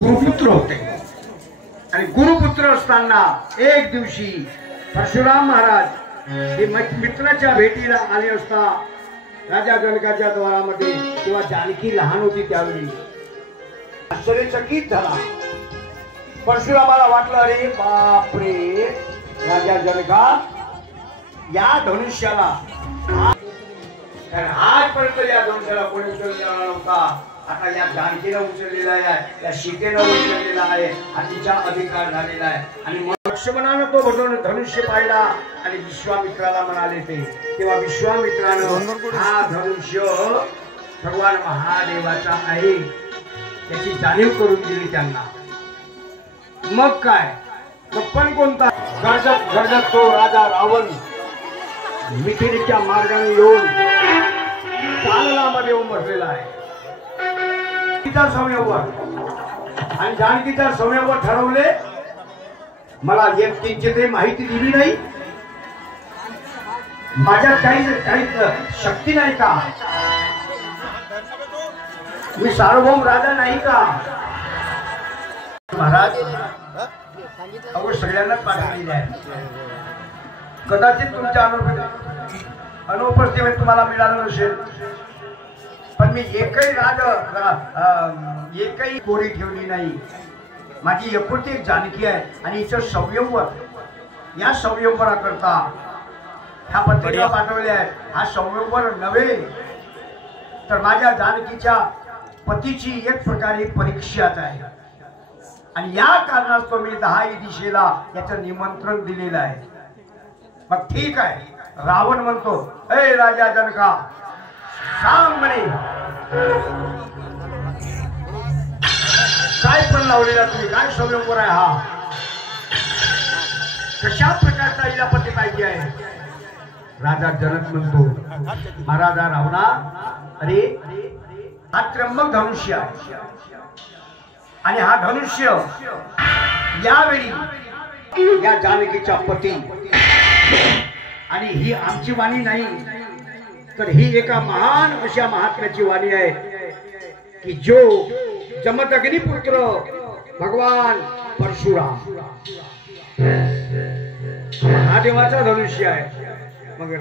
गुरुपुत्र होते आणि गुरुपुत्र असताना एक दिवशी परशुराम महाराज हे मित्राच्या भेटीला आले असता राजा जनकाच्या द्वारामध्ये तेव्हा जानकी लहान होती त्यावेळी आश्चर्यचकित झाला। परशुरामाला वाटलं अरे बापरे राजा जनका या धनुष्याला आजपर्यंत या धनुष्याला कोणी उचललेला नव्हता। आता या जानकीला उचललेला आहे, या सीतेला उचललेला आहे, हा तिचा अधिकार झालेला आहे। आणि लक्ष्मणानं तो धनुष्य पाहिला आणि विश्वामित्राला म्हणाले तेव्हा विश्वामित्रानं हा धनुष्य भगवान महादेवाचा आहे त्याची जाणीव करून दिली त्यांना। मग काय मग पण कोणता गर्जत तो राजा रावण मिथिलेच्या मार्गाने येऊन चालनामध्ये उमटलेला आहे। संयमवर आणि जानकीचा संयमवर ठरवले मला एक किंचितही माहिती दिली नाही, माझ्यात काही शक्ती नाही का, मी सार्वभौम राजा नाही का। महाराज अवघड सगळ्यांनाच पाठवलेले आहे, कदाचित तुमच्या अनुपस्थितीत तुम्हाला मिळालं नसेल, पण मी एकही कोरी ठेवली नाही। माझी एकुलती एक जानकी आहे आणि हिचं संयमवर या संयमवराकरता ह्या पत्रिका पाठवल्या आहेत। हा संयमवर नव्हे तर माझ्या जानकीच्या पतीची एक प्रकारे परीक्षाच आहे आणि या कारणास्तव मी 10 दिशेला याचं निमंत्रण दिलेलं आहे। मग ठीक आहे, रावण म्हणतो हे राजा जनका सांग म्हणे काय पण लावलेला तुम्ही, काय संयमवर आहे हा, कशा प्रकारचा हिला पती पाहिजे आहे। राजा जनक म्हणतो महाराजा रावणा अरे हा त्र्यंबक धनुष्य आहे आणि हा धनुष्य यावेळी या जानकीचा पती आणि ही आमची वाणी नाही तर ही एका महान अशा महात्म्याची वाणी आहे की जो जमदग्निपुत्र भगवान परशुराम महादेवाचा धनुष्य आहे। मग